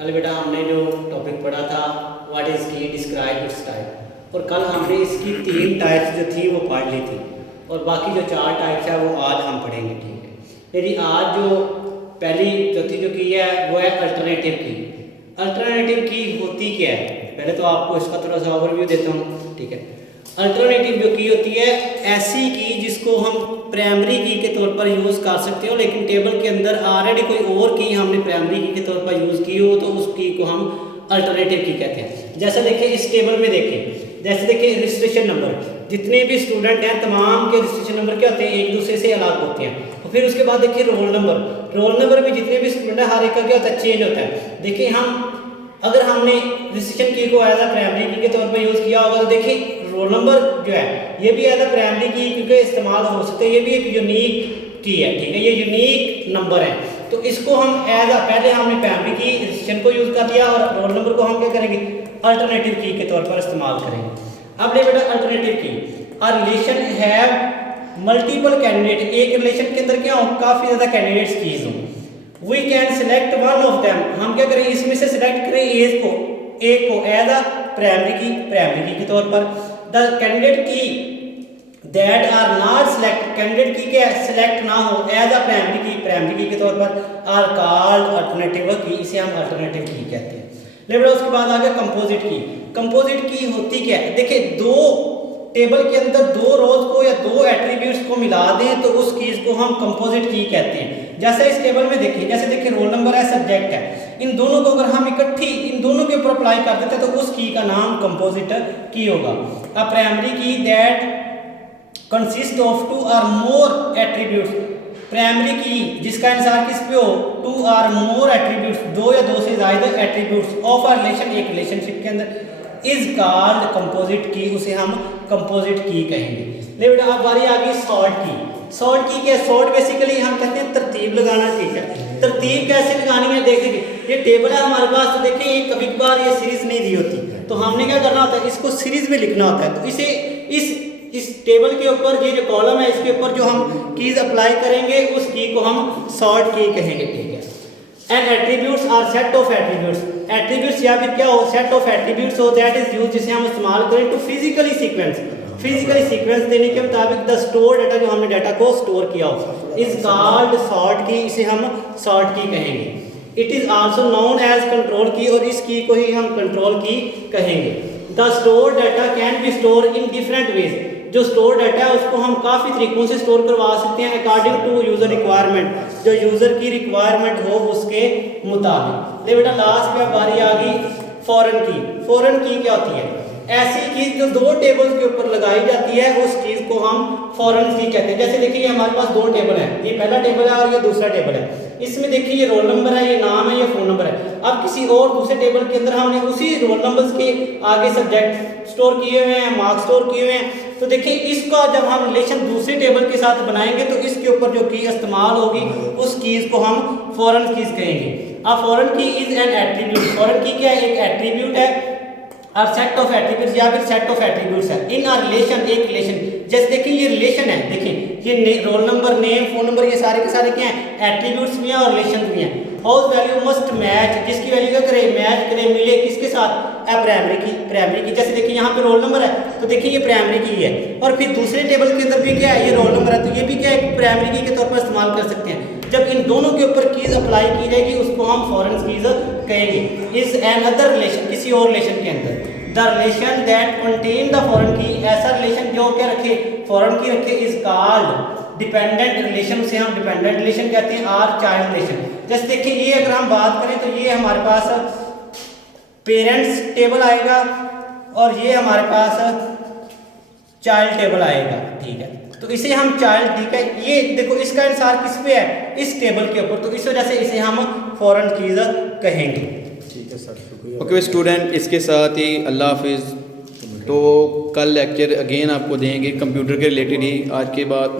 कल बेटा हमने जो टॉपिक पढ़ा था व्हाट इज़ की, डिस्क्राइब इट्स टाइप, और कल हमने इसकी 3 टाइप्स जो थी वो पढ़ ली थी और बाकी जो 4 टाइप्स है वो आज हम पढ़ेंगे। ठीक है, मेरी आज जो पहली चौथी जो की है वो है अल्टरनेटिव की। अल्टरनेटिव की होती क्या है, पहले तो आपको इसका थोड़ा सा ओवरव्यू देता हूँ। ठीक है, अल्टरनेटिव जो की होती है ऐसी की जिसको हम प्राइमरी की के तौर पर यूज़ कर सकते हो, लेकिन टेबल के अंदर ऑलरेडी कोई और की हमने प्राइमरी की के तौर पर यूज़ की हो तो उस की को हम अल्टरनेटिव की कहते हैं। जैसे देखिए इस टेबल में देखिए, जैसे देखिए रजिस्ट्रेशन नंबर, जितने भी स्टूडेंट हैं तमाम के रजिस्ट्रेशन नंबर क्या होते हैं, एक दूसरे से अलग होते हैं। तो फिर उसके बाद देखिए रोल नंबर, रोल नंबर भी जितने भी स्टूडेंट है हर एक का क्या होता है, चेंज होता है। देखिए हम अगर हमने रजिस्ट्रेशन की को एज अ प्राइमरी की के तौर पर यूज़ किया होगा तो देखिए रोल नंबर जो है ये भी एज अ प्राइमरी की क्योंकि इस्तेमाल हो सकते हैं, ये भी एक यूनिक की है। ठीक है, ये यूनिक नंबर है तो इसको हम एज अ पहले हमने प्राइमरी की रजिस्ट्रेशन को यूज़ कर दिया और रोल नंबर को हम क्या करेंगे, अल्टरनेटिव की के तौर पर इस्तेमाल करेंगे। अब ले बेटा alternative key, a relation have multiple candidate, एक रिलेशन के अंदर क्या हो काफ़ी ज़्यादा कैंडिडेट्स कीज हों, we can select one of them, हम क्या करें इसमें से सिलेक्ट करें एक को एज अ प्राइमरी की के तौर पर। The candidate key that are not select, candidate key क्या सिलेक्ट ना हो एज अ प्राइमरी की के तौर पर आर कॉल्ड अल्टरनेटिव की, इसे हम अल्टरनेटिव की कहते हैं। लेकिन उसके बाद आ गया कंपोजिट की। कंपोजिट की होती क्या है, देखिए दो टेबल के अंदर दो रोज को या दो एट्रीब्यूट्स को मिला दें तो उस कीज को हम कंपोजिट की कहते हैं। जैसे इस टेबल में देखिए, जैसे देखिए रोल नंबर है, सब्जेक्ट है, इन दोनों को अगर हम इकट्ठी इन दोनों के ऊपर अप्लाई कर देते हैं तो उस की का नाम कंपोजिट की होगा। अ प्राइमरी की दैट कंसिस्ट ऑफ 2 और मोर एट्रीब्यूट्स, प्राइमरी की जिसका इंसार किस पे हो 2 और मोर एट्रीब्यूट्स, 2 या 2 से ज्यादा एट्रीब्यूट्स ऑफ अ रिलेशन, एक रिलेशनशिप के अंदर, इज कॉल्ड कंपोजिट की, उसे हम कंपोजिट की कहेंगे। ले बेटा अब बारी आ गई सॉर्ट की। सॉर्ट की क्या, सॉर्ट बेसिकली हम कहते हैं तरतीब लगाना। ठीक है, तरतीब कैसे लगानी है, देखिए ये टेबल है हमारे पास, तो देखिए ये कभी कभार ये सीरीज नहीं दी होती तो हमने क्या करना होता है, इसको सीरीज में लिखना होता है। तो इसे इस टेबल के ऊपर ये जो कॉलम है इसके ऊपर जो हम कीज अप्लाई करेंगे उस की को हम सॉर्ट की कहेंगे। ठीक है, and attributes are set of attributes, attributes या फिर क्या हो सेट ऑफ एट्रीब्यूट्स हो दैट इज यूज्ड, जिसे हम इस्तेमाल करें टू फिजिकली सीक्वेंस देने के मुताबिक द स्टोर डाटा, जो हमने डाटा को स्टोर किया हो, इज कॉल्ड सॉर्ट की, इसे हम सॉर्ट की कहेंगे। It is also known as control key, और इस की को ही हम कंट्रोल की कहेंगे। The store data can be store in different ways, जो स्टोर डाटा है उसको हम काफ़ी तरीकों से स्टोर करवा सकते हैं अकॉर्डिंग टू यूज़र रिक्वायरमेंट, जो यूज़र की रिक्वायरमेंट हो उसके मुताबिक। ले बेटा लास्ट में बारी आ गई फॉरेन की। फॉरेन की क्या होती है, ऐसी चीज़ जो दो टेबल्स के ऊपर लगाई जाती है उस चीज़ को हम फॉरेन की कहते हैं। जैसे देखिए हमारे पास 2 टेबल है, ये पहला टेबल है और ये दूसरा टेबल है, इसमें देखिए ये रोल नंबर है, ये नाम है, ये फ़ोन नंबर है। अब किसी और दूसरे टेबल के अंदर हमने उसी रोल नंबर्स के आगे सब्जेक्ट स्टोर किए हुए हैं, मार्क्स स्टोर किए हुए हैं, तो देखिए इसका जब हम रिलेशन दूसरे टेबल के साथ बनाएंगे तो इसके ऊपर जो की इस्तेमाल होगी उस कीज को हम फॉरेन कीज कहेंगे। अब फॉरेन की इज एन एट्रीब्यूट, फॉरेन की क्या है, एक एट्रीब्यूट है और सेट ऑफ एट्रीब्यूट्स या फिर सेट ऑफ एट्रीब्यूट्स है इन अ रिलेशन, एक रिलेशन। जैसे देखिए ये रिलेशन है, देखिए ये roll number, name, phone number, ये सारे के सारे क्या हैं, एट्रीब्यूट्स भी हैं और रिलेशन भी हैं। हाउस वैल्यू मस्ट मैच, जिसकी वैल्यू क्या करे, मैच करे, मिले किसके साथ, प्राइमरी की। जैसे देखिए यहाँ पे रोल नंबर है तो देखिए ये प्राइमरी की है, और फिर दूसरे टेबल के अंदर भी क्या है, ये रोल नंबर है तो ये भी क्या है, प्राइमरी की के तौर पर इस्तेमाल कर सकते हैं। जब इन दोनों के ऊपर कीज अप्लाई की जाएगी उसको हम फॉरेन कीज कहेंगे। इज एन अदर रिलेशन, किसी और रिलेशन के अंदर, the relation that contain the foreign की, ऐसा रिलेशन जो क्या रखे, फॉरेन की रखे, इज कॉल्ड डिपेंडेंट रिलेशन, उसे हम डिपेंडेंट रिलेशन कहते हैं, आर चाइल्ड रिलेशन। जैसे देखिए ये अगर हम बात करें तो ये हमारे पास पेरेंट्स टेबल आएगा और ये हमारे पास चाइल्ड टेबल आएगा। ठीक है, तो इसे हम चाइल्ड, ठीक है, ये देखो इसका इंसार किस पे है, इस टेबल के ऊपर, तो इस वजह से इसे हम फॉरेन कीज कहेंगे। ठीक है सर, शुक्रिया। ओके स्टूडेंट, इसके साथ ही अल्लाह हाफिज़। तो कल लेक्चर अगेन आपको देंगे कंप्यूटर के रिलेटेड ही। आज के बाद